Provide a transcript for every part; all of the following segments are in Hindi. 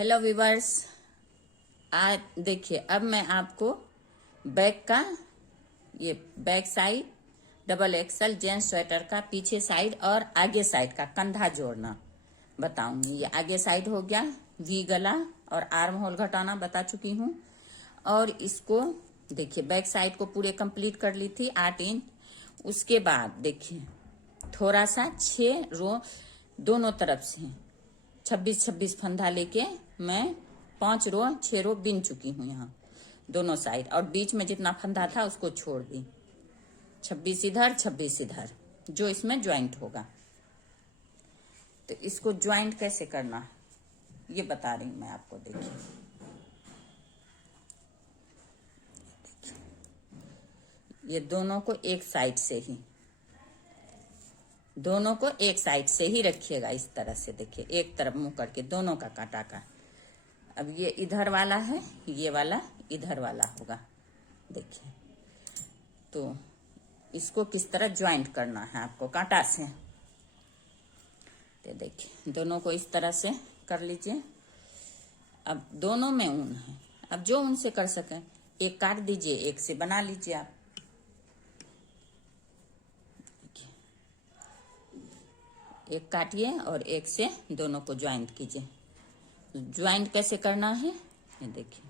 हेलो वीवर्स, आज देखिए अब मैं आपको बैक का ये back side double axle gents sweater का पीछे साइड और आगे साइड का कंधा जोड़ना बताऊंगी। ये आगे साइड हो गया, वी गला और आर्म होल घटाना बता चुकी हूँ। और इसको देखिए बैक साइड को पूरे कंप्लीट कर ली थी 8 इंच। उसके बाद देखिए थोड़ा सा 6 रो दोनों तरफ से 26-26 फंदा लेके मैं 5 रो 6 रो बिन चुकी हूँ यहाँ दोनों साइड, और बीच में जितना फंदा था उसको छोड़ दी। 26 इधर 26 इधर, जो इसमें ज्वाइंट होगा। तो इसको ज्वाइंट कैसे करना ये बता रही हूँ मैं आपको। देखिए ये दोनों को एक साइड से ही रखिएगा इस तरह से। देखिए एक तरफ मुंह करके दोनों का काटा का। अब ये इधर वाला है, ये वाला इधर वाला होगा। देखिए तो इसको किस तरह ज्वाइंट करना है आपको कांटा से। तो देखिए दोनों को इस तरह से कर लीजिए। अब दोनों में ऊन है, अब जो ऊन से कर सके एक काट दीजिए, एक से बना लीजिए आप। एक काटिए और एक से दोनों को ज्वाइंट कीजिए। ज्वाइंट कैसे करना है ये देखिए,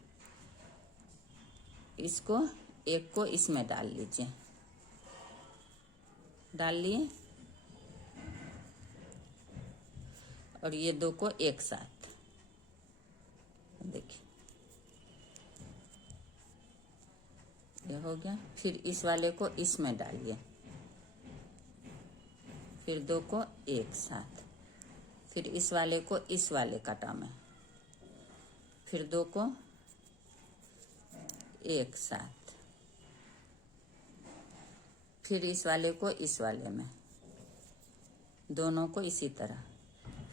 इसको एक को इसमें डाल लीजिए, डाल लिए, और ये दो को एक साथ। देखिए ये हो गया। फिर इस वाले को इसमें डालिए, फिर दो को एक साथ, फिर इस वाले को इस वाले काटा में, फिर दो को एक साथ, फिर इस वाले को इस वाले में, दोनों को इसी तरह,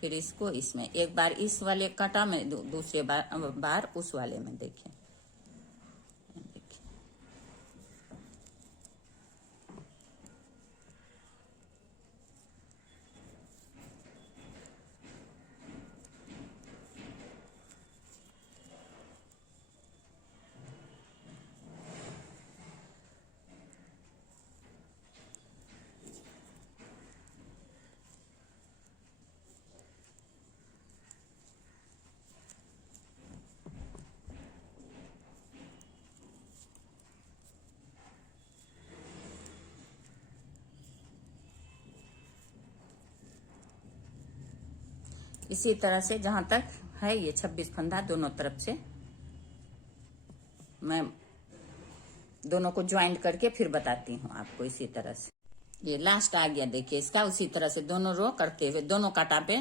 फिर इसको इसमें, एक बार इस वाले काटा में, दूसरे बार उस वाले में। देखिए इसी तरह से जहां तक है ये 26 फंदा दोनों तरफ से मैं दोनों को ज्वाइंट करके फिर बताती हूँ आपको। इसी तरह से ये लास्ट आ गया देखिए इसका। उसी तरह से दोनों रो करते हुए दोनों काटा पे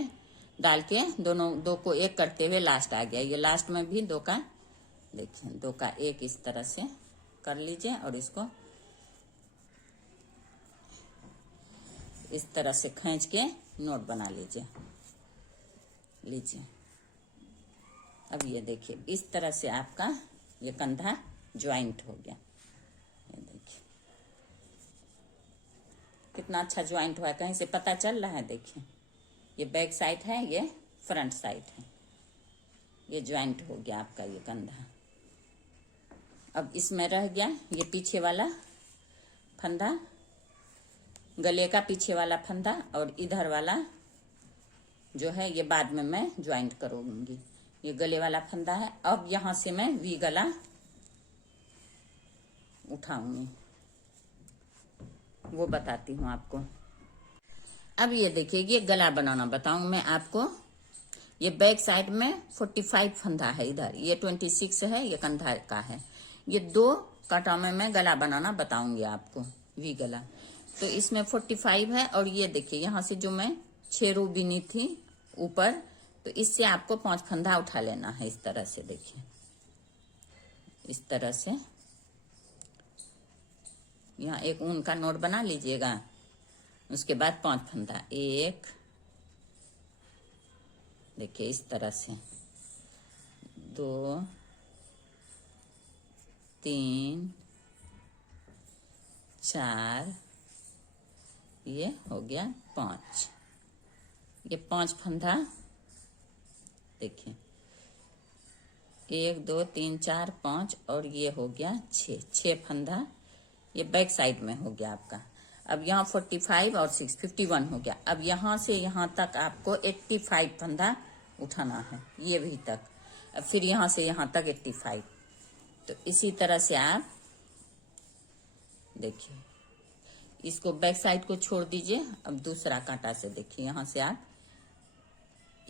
डाल के दोनों दो को एक करते हुए लास्ट आ गया। ये लास्ट में भी दो का देखिए, दो का एक इस तरह से कर लीजिए और इसको इस तरह से खींच के नोट बना लीजिए। अब ये देखिए इस तरह से आपका ये कंधा ज्वाइंट हो गया। ये देखिए कितना अच्छा ज्वाइंट हुआ है, कहीं से पता चल रहा है। देखिए ये बैक साइड है, ये फ्रंट साइड है, ये ज्वाइंट हो गया आपका ये कंधा। अब इसमें रह गया ये पीछे वाला फंदा, गले का पीछे वाला फंदा, और इधर वाला जो है ये बाद में मैं ज्वाइंट करूंगी। ये गले वाला फंदा है। अब यहां से मैं वी गला उठाऊंगी, वो बताती हूँ आपको। अब ये देखिए ये गला बनाना बताऊं मैं आपको। ये बैक साइड में 45 फंदा है, इधर ये 26 है, ये कंधा का है। ये दो काटा में मैं गला बनाना बताऊंगी आपको, वी गला। तो इसमें 45 है, और ये देखिए यहाँ से जो मैं 6 रो बिनी थी ऊपर, तो इससे आपको 5 फंदा उठा लेना है इस तरह से। देखिए इस तरह से यहाँ एक ऊन का नोट बना लीजिएगा। उसके बाद 5 फंदा, एक, देखिए इस तरह से, 2 3 4, ये हो गया 5। ये 5 फंदा देखिए 1 2 3 4 5 और ये हो गया 6 फंदा ये बैक साइड में हो गया आपका। अब यहाँ 45 और 6 51 हो गया। अब यहाँ से यहाँ तक आपको 85 फंदा उठाना है, ये भी तक। अब फिर यहाँ से यहाँ तक 85। तो इसी तरह से आप देखिए, इसको बैक साइड को छोड़ दीजिए। अब दूसरा कांटा से देखिए, यहाँ से आप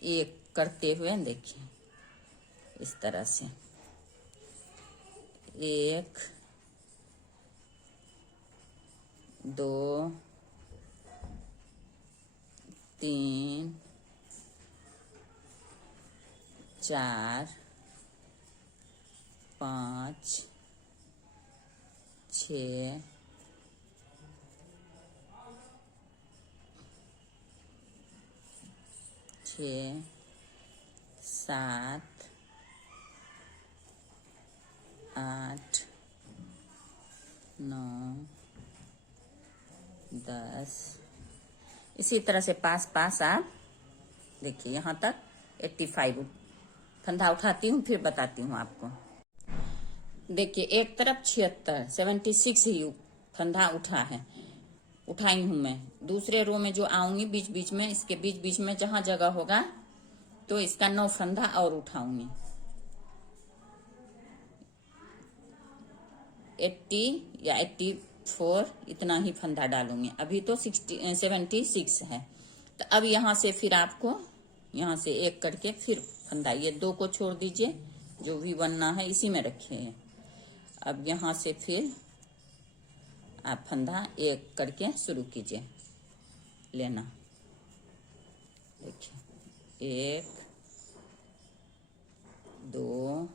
एक करते हुए देखिए इस तरह से 1 2 3 4 5 6 6 7 8 9 10। इसी तरह से पास पास आप देखिए यहाँ तक 85 फंदा उठाती हूँ, फिर बताती हूँ आपको। देखिए एक तरफ 76 ही फंदा उठाई हूँ मैं। दूसरे रो में जो आऊंगी बीच बीच में, इसके बीच बीच में जहां जगह होगा तो इसका 9 फंदा और उठाऊंगी। 80 या 84 इतना ही फंदा डालूंगी। अभी तो 76 है। तो अब यहाँ से फिर आपको यहाँ से एक करके फिर फंदा, ये 2 को छोड़ दीजिए, जो भी बनना है इसी में रखे हैं। अब यहाँ से फिर आप फंदा एक करके शुरू कीजिए लेना। देखिए 1 2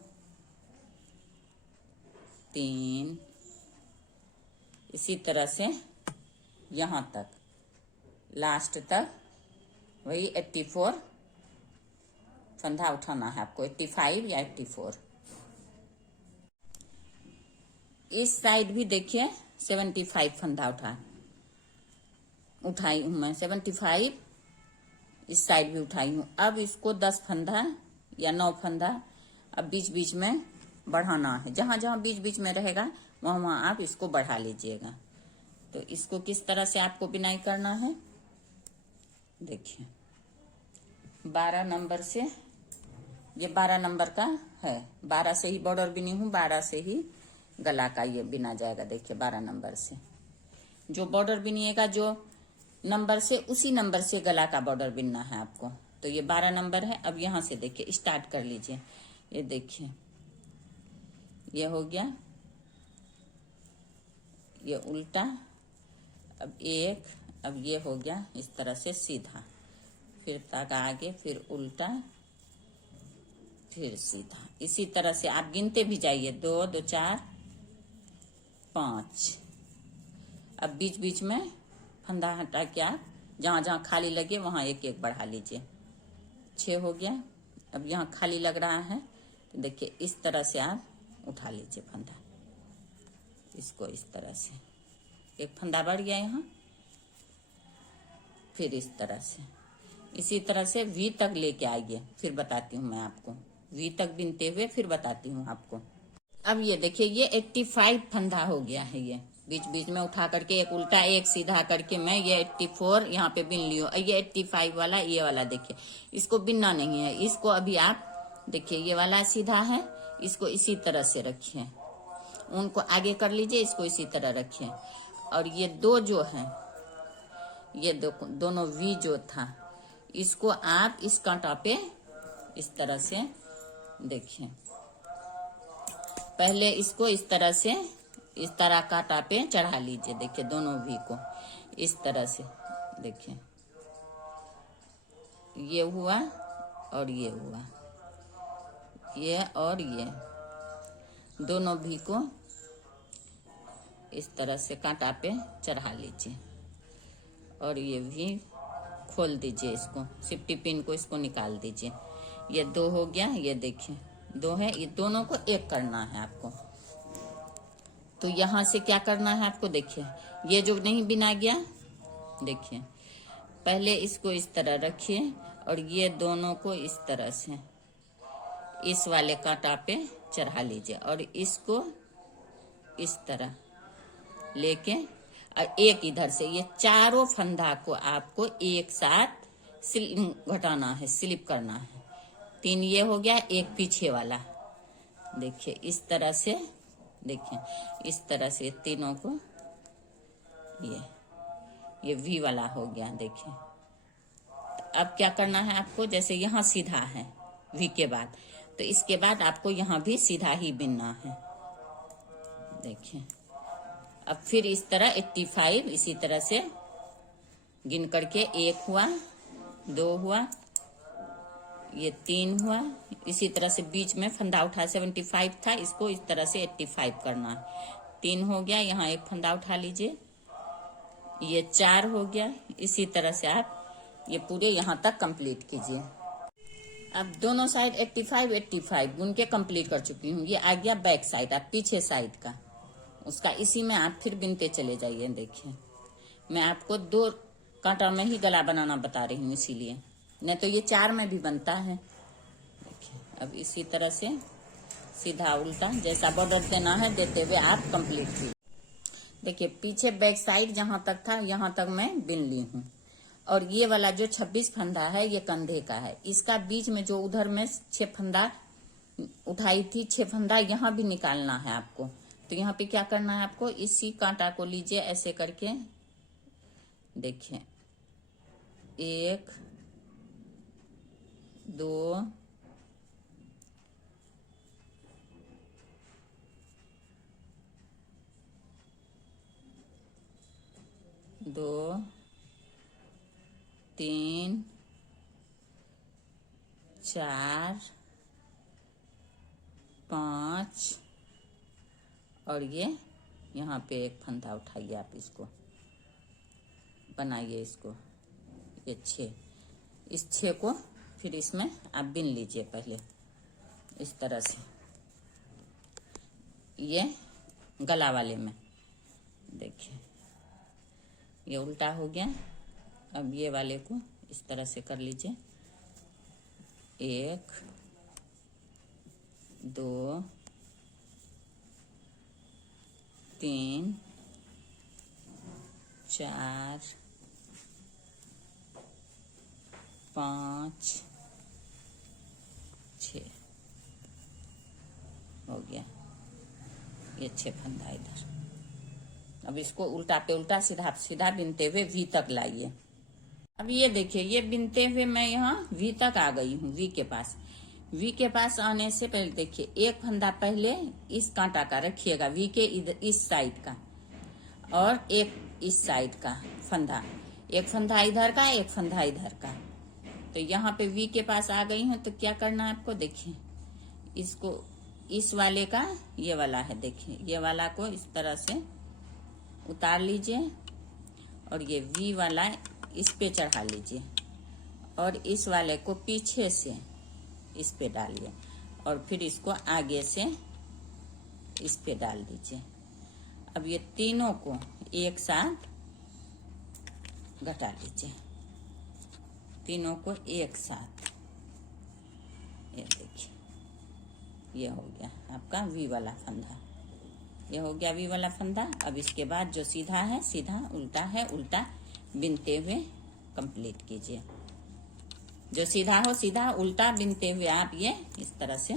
3, इसी तरह से यहाँ तक लास्ट तक वही 84 फंदा उठाना है आपको, 85 या 84। इस साइड भी देखिए 75 फंदा उठाई हूं मैं, 75 इस साइड भी उठाई हूं। अब इसको 10 फंदा या 9 फंदा अब बीच बीच में बढ़ाना है। जहां जहां बीच बीच में रहेगा वहां वहां आप इसको बढ़ा लीजिएगा। तो इसको किस तरह से आपको बिनाई करना है देखिए, 12 नंबर से, ये 12 नंबर का है, 12 से ही बॉर्डर बिनी हूँ, 12 से ही गला का ये बिना जाएगा। देखिए 12 नंबर से जो बॉर्डर बिनिएगा, जो नंबर से उसी नंबर से गला का बॉर्डर बिनना है आपको। तो ये 12 नंबर है। अब यहाँ से देखिए स्टार्ट कर लीजिए। ये देखिए ये हो गया, ये उल्टा, अब एक, अब ये हो गया इस तरह से सीधा, फिर तक आगे, फिर उल्टा, फिर सीधा। इसी तरह से आप गिनते भी जाइए, 2 2 4 5। अब बीच बीच में फंदा हटा के आप जहां जहां खाली लगे वहां एक एक बढ़ा लीजिए। 6 हो गया। अब यहाँ खाली लग रहा है तो देखिए इस तरह से आप उठा लीजिए फंदा, इसको इस तरह से, एक फंदा बढ़ गया यहाँ, फिर इस तरह से, इसी तरह से वी तक लेके आइए, फिर बताती हूँ मैं आपको। वी तक बिनते हुए फिर बताती हूँ आपको। अब ये देखिए ये 85 फंदा हो गया है। ये बीच बीच में उठा करके एक उल्टा एक सीधा करके मैं ये 84 यहाँ पे बिन लियो। ये 85 वाला, ये वाला देखिए, इसको बिनना नहीं है। इसको अभी आप देखिए ये वाला सीधा है, इसको इसी तरह से रखिए, उनको आगे कर लीजिए, इसको इसी तरह रखिए। और ये 2 जो है, ये दोनों वी जो था, इसको आप इस कांटा पे इस तरह से देखिए, पहले इसको इस तरह से, इस तरह कांटा पे चढ़ा लीजिए। देखिए दोनों वी को इस तरह से देखिए, ये हुआ और ये हुआ, ये और ये दोनों वी को इस तरह से कांटा पे चढ़ा लीजिए। और ये भी खोल दीजिए, इसको सिफ्टी पिन को इसको निकाल दीजिए। ये 2 हो गया, ये देखिए 2 है, ये दोनों को एक करना है आपको। तो यहाँ से क्या करना है आपको, देखिए ये जो नहीं बिना गया, देखिए पहले इसको इस तरह रखिए और ये दोनों को इस तरह से इस वाले कांटा पे चढ़ा लीजिए और इसको इस तरह लेके और एक इधर से ये चारों फंदा को आपको एक साथ घटाना है, स्लिप करना है। 3 ये हो गया, एक पीछे वाला। देखिए इस तरह से, देखिए इस तरह से तीनों को ये वी वाला हो गया। देखिए अब क्या करना है आपको, जैसे यहाँ सीधा है वी के बाद, तो इसके बाद आपको यहाँ भी सीधा ही बिनना है। देखिए अब फिर इस तरह 85 इसी तरह से गिन करके 1 हुआ, 2 हुआ, ये 3 हुआ, इसी तरह से बीच में फंदा उठा 75 था, इसको इस तरह से 85 करना है। 3 हो गया, यहाँ एक फंदा उठा लीजिए, ये 4 हो गया। इसी तरह से आप ये पूरे यहाँ तक कंप्लीट कीजिए। अब दोनों साइड 85 85 बुन के कंप्लीट कर चुकी हूँ। ये आ गया बैक साइड, आप पीछे साइड का उसका इसी में आप फिर बिनते चले जाइए। देखिए मैं आपको 2 कांटा में ही गला बनाना बता रही हूँ, इसीलिए, नहीं तो ये 4 में भी बनता है। देखिए अब इसी तरह से सीधा उल्टा जैसा बॉर्डर देना है देते हुए आप कंप्लीट कीजिए। देखिए पीछे बैक साइड जहां तक था यहाँ तक मैं बिन ली हूँ, और ये वाला जो 26 फंदा है ये कंधे का है। इसका बीच में जो उधर में 6 फंदा उठाई थी, 6 फंदा यहाँ भी निकालना है आपको। तो यहाँ पे क्या करना है आपको, इसी कांटा को लीजिए ऐसे करके, देखिए 1 2 2 3 4 5 और ये यहाँ पे एक फंदा उठाइए, आप इसको बनाइए, इसको ये 6, इस 6 को फिर इसमें आप बिन लीजिए पहले इस तरह से, ये गला वाले में। देखिए ये उल्टा हो गया। अब ये वाले को इस तरह से कर लीजिए, 1 2 3 4 5 6 हो गया, ये 6 फंदा इधर। अब इसको उल्टा पे उल्टा सीधा सीधा बिनते हुए वी तक लाइए। अब ये देखिए ये बिनते हुए मैं यहाँ वी तक आ गई हूँ, वी के पास। वी के पास आने से पहले देखिए एक फंदा पहले इस कांटा का रखिएगा, वी के इस साइड का, और एक इस साइड का फंदा, एक फंदा इधर का, एक फंदा इधर का। तो यहाँ पे वी के पास आ गई हूँ, तो क्या करना है आपको, देखिए इसको इस वाले का ये वाला है, देखिए ये वाला को इस तरह से उतार लीजिए और ये वी वाला इस पे चढ़ा लीजिए और इस वाले को पीछे से इस पे डालिए और फिर इसको आगे से इस पे डाल दीजिए। अब ये तीनों को एक साथ घटा लीजिए, तीनों को एक साथ। ये देखिए ये हो गया आपका वी वाला फंदा, ये हो गया वी वाला फंदा। अब इसके बाद जो सीधा है सीधा, उल्टा है उल्टा, बिनते हुए कंप्लीट कीजिए। जो सीधा हो सीधा, उल्टा बिनते हुए आप ये इस तरह से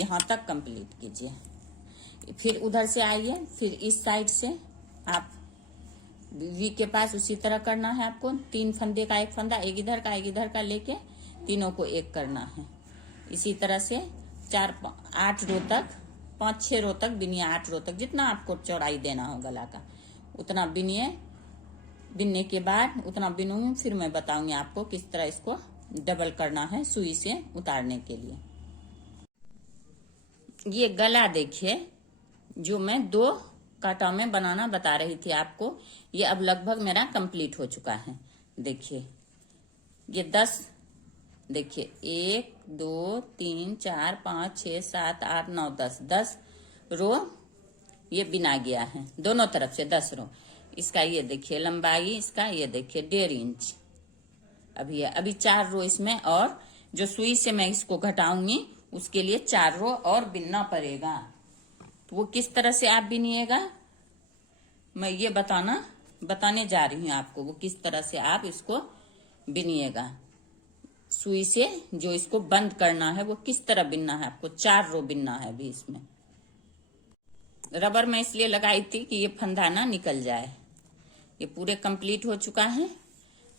यहाँ तक कंप्लीट कीजिए। फिर उधर से आइए, फिर इस साइड से आप वी के पास उसी तरह करना है आपको। 3 फंदे का एक फंदा, एक इधर का लेके तीनों को एक करना है। इसी तरह से 4-8 रो तक, 5-6 रो तक बिनिए, 8 रो तक, जितना आपको चौड़ाई देना हो गला का उतना बिनिए। बिनने के बाद उतना बिनूंगी, फिर मैं बताऊंगी आपको किस तरह इसको डबल करना है सुई से उतारने के लिए। ये गला देखिए जो मैं 2 कांटा में बनाना बता रही थी आपको, ये अब लगभग मेरा कंप्लीट हो चुका है। देखिए ये 10, देखिए 1 2 3 4 5 6 7 8 9 10 रो ये बिना गया है दोनों तरफ से 10 रो। इसका ये देखिए लंबाई, इसका ये देखिए 1.5 इंच। अभी 4 रो इसमें, और जो सुई से मैं इसको घटाऊंगी उसके लिए 4 रो और बिनना पड़ेगा। तो वो किस तरह से आप बिनिएगा, मैं ये बताने जा रही हूँ आपको, वो किस तरह से आप इसको बिनिएगा। सुई से जो इसको बंद करना है वो किस तरह बिनना है, आपको 4 रो बिनना है अभी इसमें। रबर मैं इसलिए लगाई थी कि ये फंदा ना निकल जाए। ये पूरे कंप्लीट हो चुका है।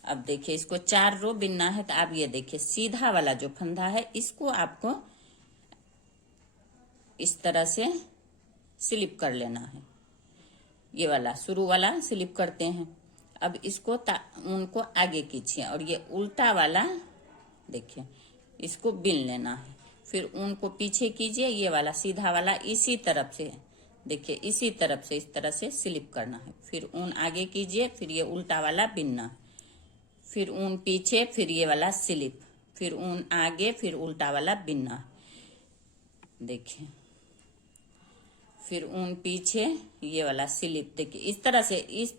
अब देखिए इसको 4 रो बिनना है। तो आप ये देखिए सीधा वाला जो फंदा है इसको आपको इस तरह से स्लिप कर लेना है। ये वाला शुरू वाला स्लिप करते हैं। अब इसको उनको आगे खींचिए और ये उल्टा वाला देखिए इसको बिन लेना है। फिर उनको पीछे कीजिए, ये वाला सीधा वाला इसी तरफ से देखिए, इसी तरफ से इस तरह से स्लिप करना है। फिर ऊन आगे कीजिए, फिर ये उल्टा वाला बिनना, फिर ऊन पीछे, फिर ये वाला स्लिप, फिर ऊन आगे, फिर उल्टा वाला बिनना देखिए, फिर ऊन पीछे, ये वाला स्लिप देखिए। इस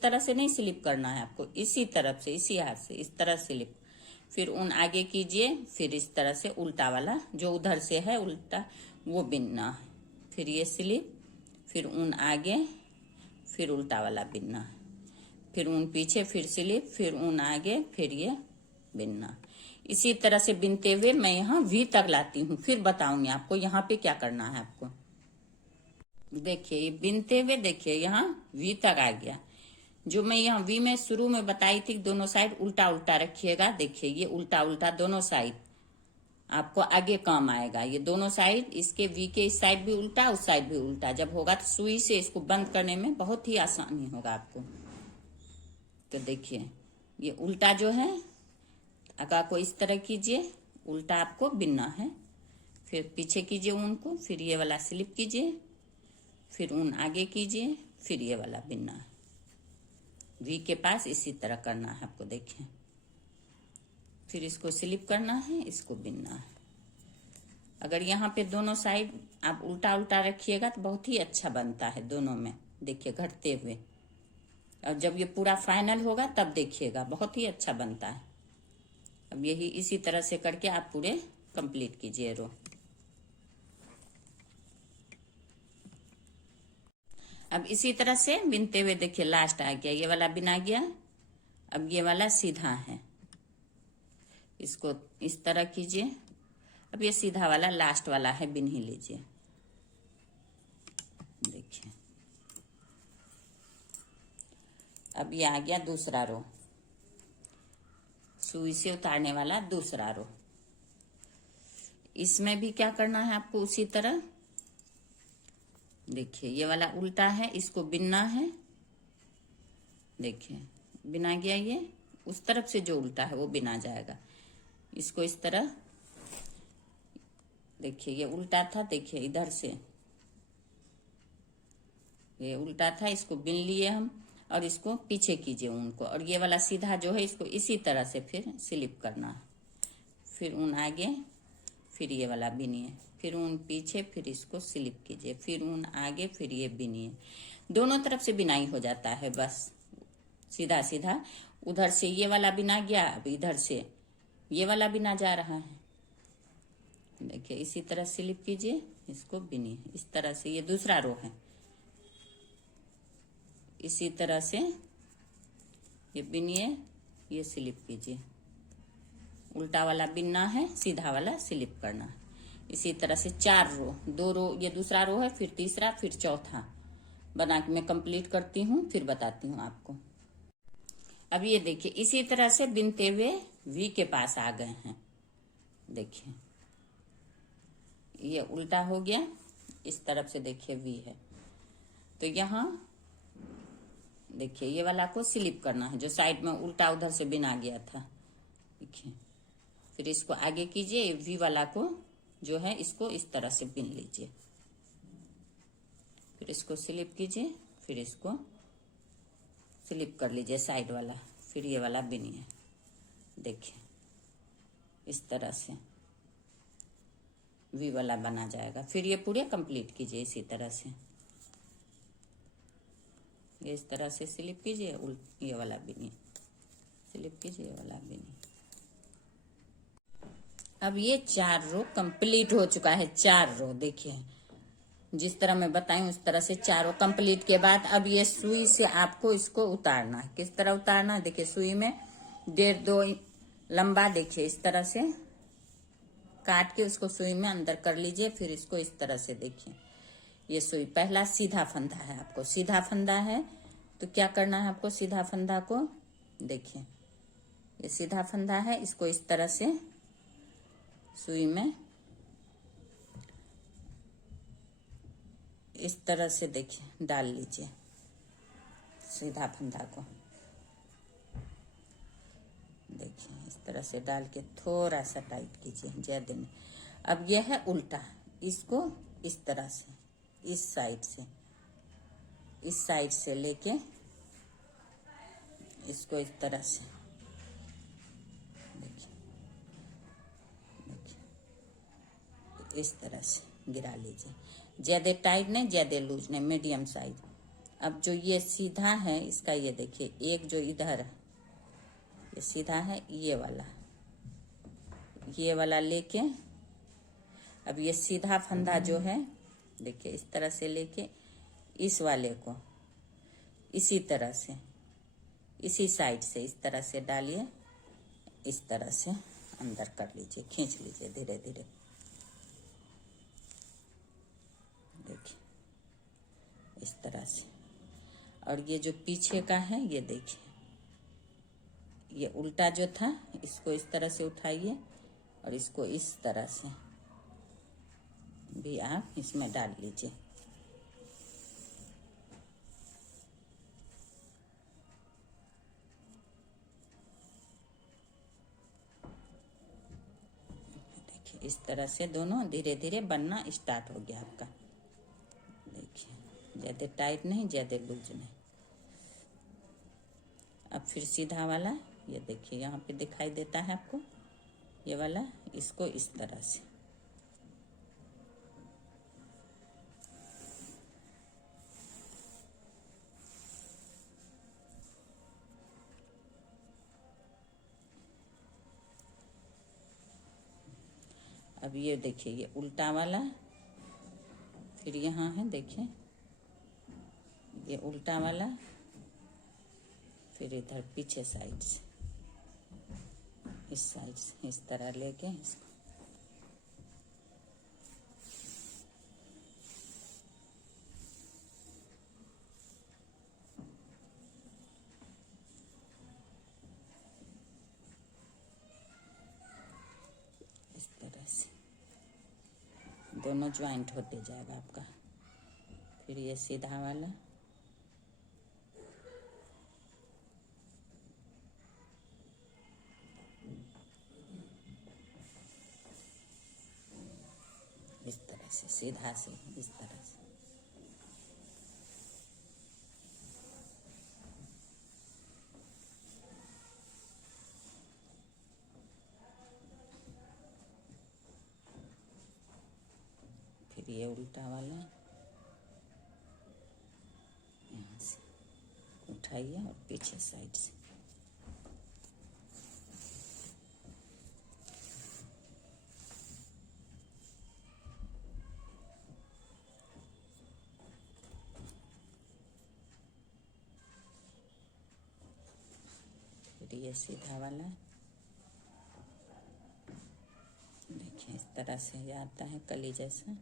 तरह से नहीं स्लिप करना है आपको, इसी तरफ से, इसी हाथ से इस तरह स्लिप। फिर ऊन आगे कीजिए, फिर इस तरह से उल्टा वाला जो उधर से है उल्टा वो बिनना है। फिर ये स्लिप, फिर ऊन आगे, फिर उल्टा वाला बिनना, फिर ऊन पीछे, फिर स्लिप, फिर ऊन आगे, फिर ये बिनना। इसी तरह से बिनते हुए मैं यहाँ वी तक लाती हूँ, फिर बताऊंगी आपको यहाँ पे क्या करना है आपको। देखिए ये बिनते हुए देखिए यहाँ वी तक आ गया। जो मैं यहाँ वी में शुरू में बताई थी दोनों साइड उल्टा उल्टा रखिएगा। देखिए ये उल्टा उल्टा दोनों साइड आपको आगे काम आएगा। ये दोनों साइड, इसके वी के इस साइड भी उल्टा, उस साइड भी उल्टा जब होगा तो सुई से इसको बंद करने में बहुत ही आसानी होगा आपको। तो देखिए ये उल्टा जो है आगा को इस तरह कीजिए, उल्टा आपको बिनना है। फिर पीछे कीजिए ऊन को, फिर ये वाला स्लिप कीजिए, फिर ऊन आगे कीजिए, फिर ये वाला बिनना है। वी के पास इसी तरह करना है आपको। देखिए फिर इसको स्लिप करना है, इसको बिनना है। अगर यहाँ पे दोनों साइड आप उल्टा उल्टा रखिएगा तो बहुत ही अच्छा बनता है दोनों में। देखिए घटते हुए, और जब ये पूरा फाइनल होगा तब देखिएगा बहुत ही अच्छा बनता है। अब यही इसी तरह से करके आप पूरे कंप्लीट कीजिए रो। अब इसी तरह से बिनते हुए देखिए लास्ट आ गया, ये वाला बिना गया। अब ये वाला सीधा है, इसको इस तरह कीजिए। अब ये सीधा वाला लास्ट वाला है, बिन ही लीजिए। देखिए अब ये आ गया दूसरा रो, सुई से उतारने वाला दूसरा रो। इसमें भी क्या करना है आपको उसी तरह। देखिए ये वाला उल्टा है, इसको बिनना है। देखिए बिना गया, ये उस तरफ से जो उल्टा है वो बिना जाएगा। इसको इस तरह देखिए, ये उल्टा था, देखिए इधर से ये उल्टा था, इसको बिन लिए हम और इसको पीछे कीजिए ऊन को। और ये वाला सीधा जो है इसको इसी तरह से फिर स्लिप करना है। फिर ऊन आगे, फिर ये वाला बिनिए, फिर ऊन पीछे, फिर इसको स्लिप कीजिए, फिर ऊन आगे, फिर ये बिनिए। दोनों तरफ से बिनाई हो जाता है बस सीधा सीधा। उधर से ये वाला बिना गया, अब इधर से ये वाला बिना जा रहा है। देखिए इसी तरह स्लिप कीजिए, इसको बिनिए इस तरह से। ये दूसरा रो है, इसी तरह से ये बिनिए, ये स्लिप कीजिए। उल्टा वाला बिनना है, सीधा वाला स्लिप करना है। इसी तरह से 4 रो, 2 रो ये दूसरा रो है, फिर तीसरा, फिर चौथा बना के मैं कंप्लीट करती हूँ, फिर बताती हूँ आपको। अब ये देखिए इसी तरह से बिनते हुए वी के पास आ गए हैं। देखिए ये उल्टा हो गया, इस तरफ से देखिए वी है। तो यहाँ देखिए ये वाला को स्लिप करना है, जो साइड में उल्टा उधर से बिना गया था। देखिए फिर इसको आगे कीजिए, वी वाला को जो है इसको इस तरह से बिन लीजिए। फिर इसको स्लिप कीजिए, फिर इसको स्लिप कर लीजिए साइड वाला, फिर ये वाला बिनिए। देखिए इस तरह से वी वाला बना जाएगा। फिर ये पूरे कंप्लीट कीजिए इसी तरह से। ये इस तरह से स्लिप कीजिए, ये वाला बिनिए, स्लिप कीजिए, ये वाला बिनिए। अब ये 4 रो कंप्लीट हो चुका है। 4 रो देखिए, जिस तरह मैं बताई उस तरह से 4 रो कंप्लीट के बाद अब ये सुई से आपको इसको उतारना है। किस तरह उतारना है देखिए, सुई में 1.5-2 लंबा देखिए इस तरह से काट के उसको सुई में अंदर कर लीजिए। फिर इसको इस तरह से देखिए, ये सुई पहला सीधा फंदा है। आपको सीधा फंदा है तो क्या करना है आपको, सीधा फंदा को देखिए, ये सीधा फंदा है, इसको इस तरह से सुई में इस तरह से देखिए डाल लीजिए सीधा फंदा को। देखिए इस तरह से डाल के थोड़ा सा टाइट कीजिए, ज्यादा नहीं। अब यह है उल्टा, इसको इस तरह से इस साइड से लेके इसको इस तरह से देखिए इस तरह से गिरा लीजिए। ज्यादा टाइट नहीं, ज्यादा लूज नहीं, मीडियम साइज। अब जो ये सीधा है इसका, ये देखिए एक जो इधर है ये सीधा है, ये वाला लेके अब ये सीधा फंदा जो है देखिए इस तरह से लेके इस वाले को इसी तरह से इसी साइड से इस तरह से डालिए, इस तरह से अंदर कर लीजिए, खींच लीजिए धीरे धीरे। देखिए इस तरह से। और ये जो पीछे का है ये देखिए, ये उल्टा जो था इसको इस तरह से उठाइए और इसको इस तरह से भी आप इसमें डाल लीजिए। देखिए इस तरह से दोनों धीरे धीरे बनना स्टार्ट हो गया आपका। देखिए ज्यादा टाइट नहीं, ज्यादा लूज नहीं। अब फिर सीधा वाला, ये देखिए यहाँ पे दिखाई देता है आपको, ये वाला, इसको इस तरह से अब ये देखिए ये उल्टा वाला, फिर यहाँ है देखिए ये उल्टा वाला, फिर इधर पीछे साइड से इस साइड से इस तरह लेके इसको इस तरह से दोनों ज्वाइंट होते जाएगा आपका। फिर ये सीधा वाला, इस तरह से सीधा से इस तरह से। फिर ये उल्टा वाला यहाँ से उठाइए और पीछे साइड से ये सीधा वाला देखिए इस तरह से ये आता है कली जैसा,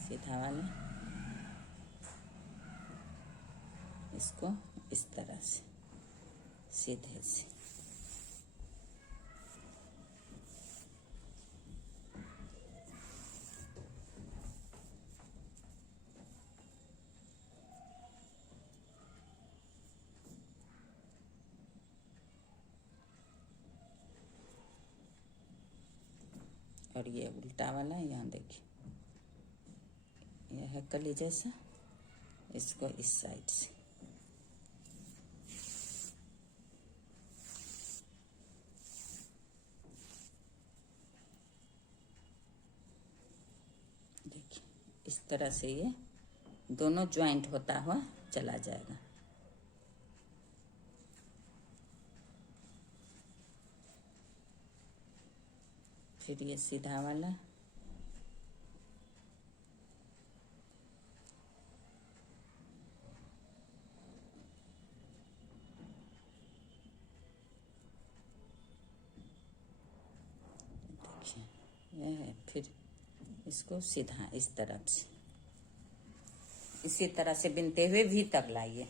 सीधा वाला इसको इस तरह से सीधे से और ये उल्टा वाला यहाँ देखिए यह है कली जैसा, इसको इस साइड से देखिए इस तरह से ये दोनों ज्वाइंट होता हुआ चला जाएगा। फिर ये सीधा वाला, देखिए ये है। फिर इसको सीधा इस तरफ से इसी तरह से बिनते हुए वी तक लाइए।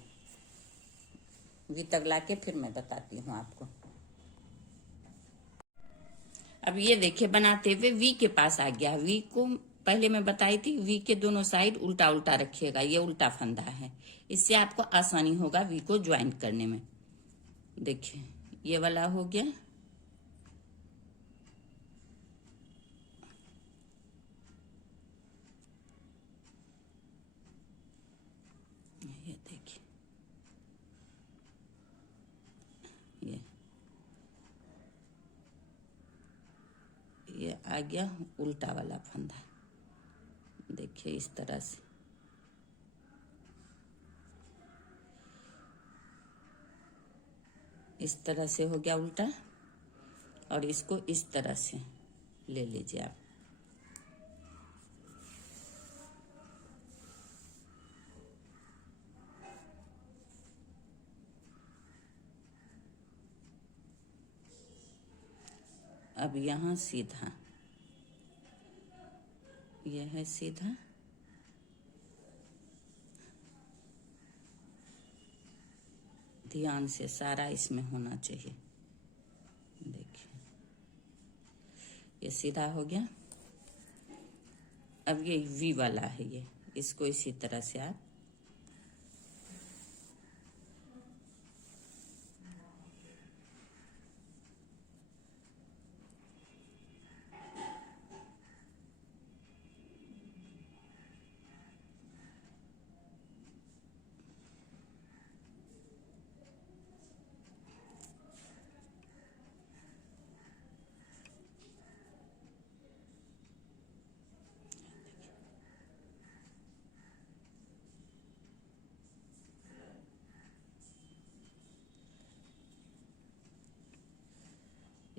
वी तक लाके फिर मैं बताती हूँ आपको। अब ये देखिए बनाते हुए वी के पास आ गया। वी को पहले मैं बताई थी, वी के दोनों साइड उल्टा उल्टा रखिएगा, ये उल्टा फंदा है, इससे आपको आसानी होगा वी को ज्वाइंट करने में। देखिए ये वाला हो गया। ये देखिए ये आ गया उल्टा वाला फंदा। देखिए इस तरह से इस तरह से हो गया उल्टा, और इसको इस तरह से ले लीजिए आप। अब यहाँ सीधा, यह है सीधा, ध्यान से सारा इसमें होना चाहिए। देखिए ये सीधा हो गया। अब ये वी वाला है, ये इसको इसी तरह से आप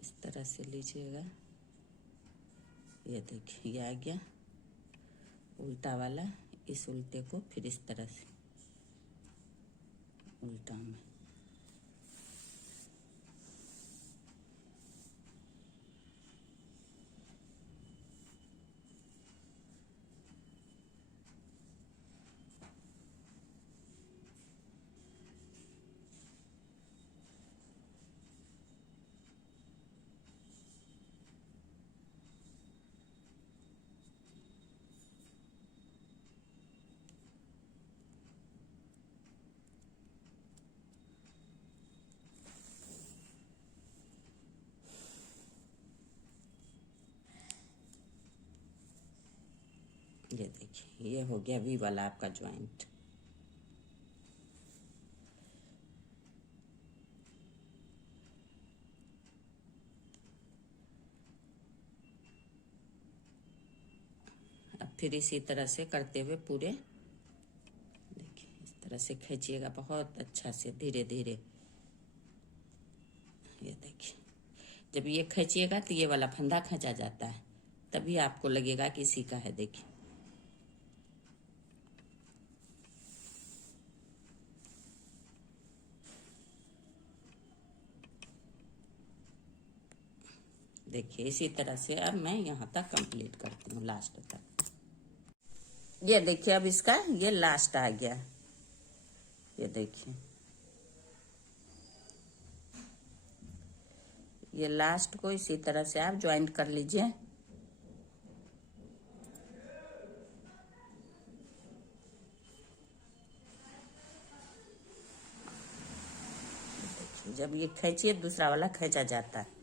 इस तरह से लीजिएगा। ये देखिए ये आ गया उल्टा वाला। इस उल्टे को फिर इस तरह से उल्टा में, ये देखिए ये हो गया वी वाला आपका ज्वाइंट। अब फिर इसी तरह से करते हुए पूरे, देखिए इस तरह से खींचिएगा बहुत अच्छा से, धीरे धीरे। ये देखिए जब ये खींचिएगा तो ये वाला फंदा खींचा जाता है, तभी आपको लगेगा कि इसी का है। देखिए देखिए इसी तरह से अब मैं यहाँ तक कंप्लीट करती हूँ, लास्ट तक। ये देखिए अब इसका ये लास्ट आ गया। ये देखिए ये लास्ट को इसी तरह से आप ज्वाइंट कर लीजिए। जब ये खींचिए दूसरा वाला खींचा जाता है।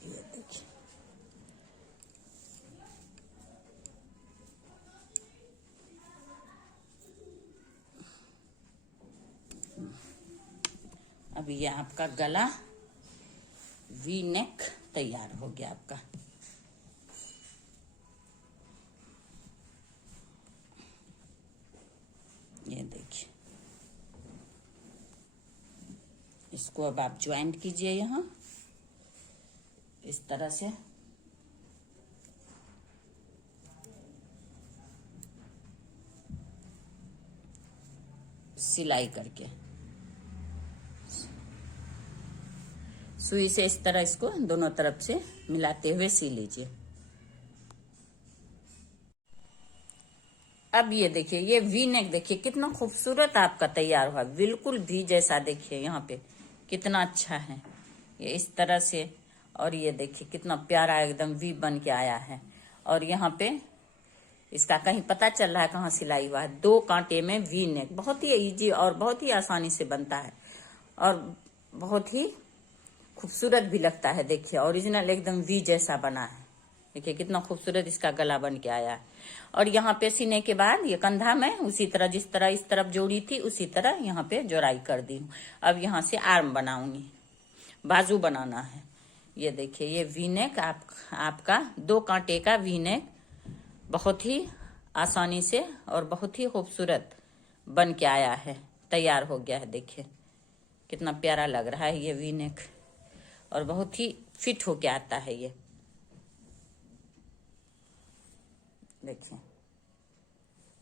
ये देखिए अब ये आपका गला वी नेक तैयार हो गया आपका। ये देखिए इसको अब आप ज्वाइंट कीजिए यहाँ इस तरह से। सिलाई करके सुई से इस तरह इसको दोनों तरफ से मिलाते हुए सी लीजिए। अब ये देखिए, ये वी नेक देखिए कितना खूबसूरत आपका तैयार हुआ, बिल्कुल वी जैसा। देखिए यहाँ पे कितना अच्छा है ये इस तरह से। और ये देखिए कितना प्यारा एकदम वी बन के आया है। और यहाँ पे इसका कहीं पता चल रहा है कहाँ सिलाई हुआ है। 2 कांटे में वी नेक बहुत ही इजी और बहुत ही आसानी से बनता है और बहुत ही खूबसूरत भी लगता है। देखिए ओरिजिनल एकदम वी जैसा बना है। देखिए कितना खूबसूरत इसका गला बन के आया है। और यहाँ पे सीने के बाद ये कंधा में उसी तरह जिस तरह इस तरफ जोड़ी थी उसी तरह यहाँ पे जोड़ाई कर दी हूँ। अब यहाँ से आर्म बनाऊंगी, बाजू बनाना है। ये देखिए ये वी नेक आपका 2 कांटे का वी नेक बहुत ही आसानी से और बहुत ही खूबसूरत बन के आया है, तैयार हो गया है। देखिए कितना प्यारा लग रहा है ये वी नेक और बहुत ही फिट होके आता है ये। देखिए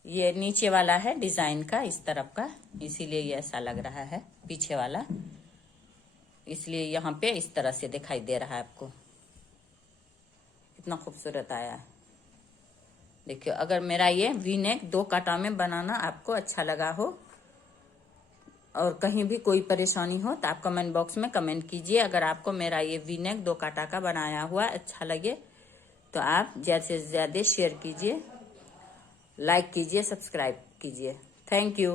ये नीचे वाला है डिजाइन का इस तरफ का, इसीलिए ये ऐसा लग रहा है पीछे वाला, इसलिए यहाँ पे इस तरह से दिखाई दे रहा है आपको। कितना खूबसूरत आया है। देखिए अगर मेरा ये वी नेक 2 कांटा में बनाना आपको अच्छा लगा हो और कहीं भी कोई परेशानी हो तो आप कमेंट बॉक्स में कमेंट कीजिए। अगर आपको मेरा ये वी नेक 2 कांटा का बनाया हुआ अच्छा लगे तो आप ज्यादा से ज्यादा शेयर कीजिए, लाइक कीजिए, सब्सक्राइब कीजिए। Thank you.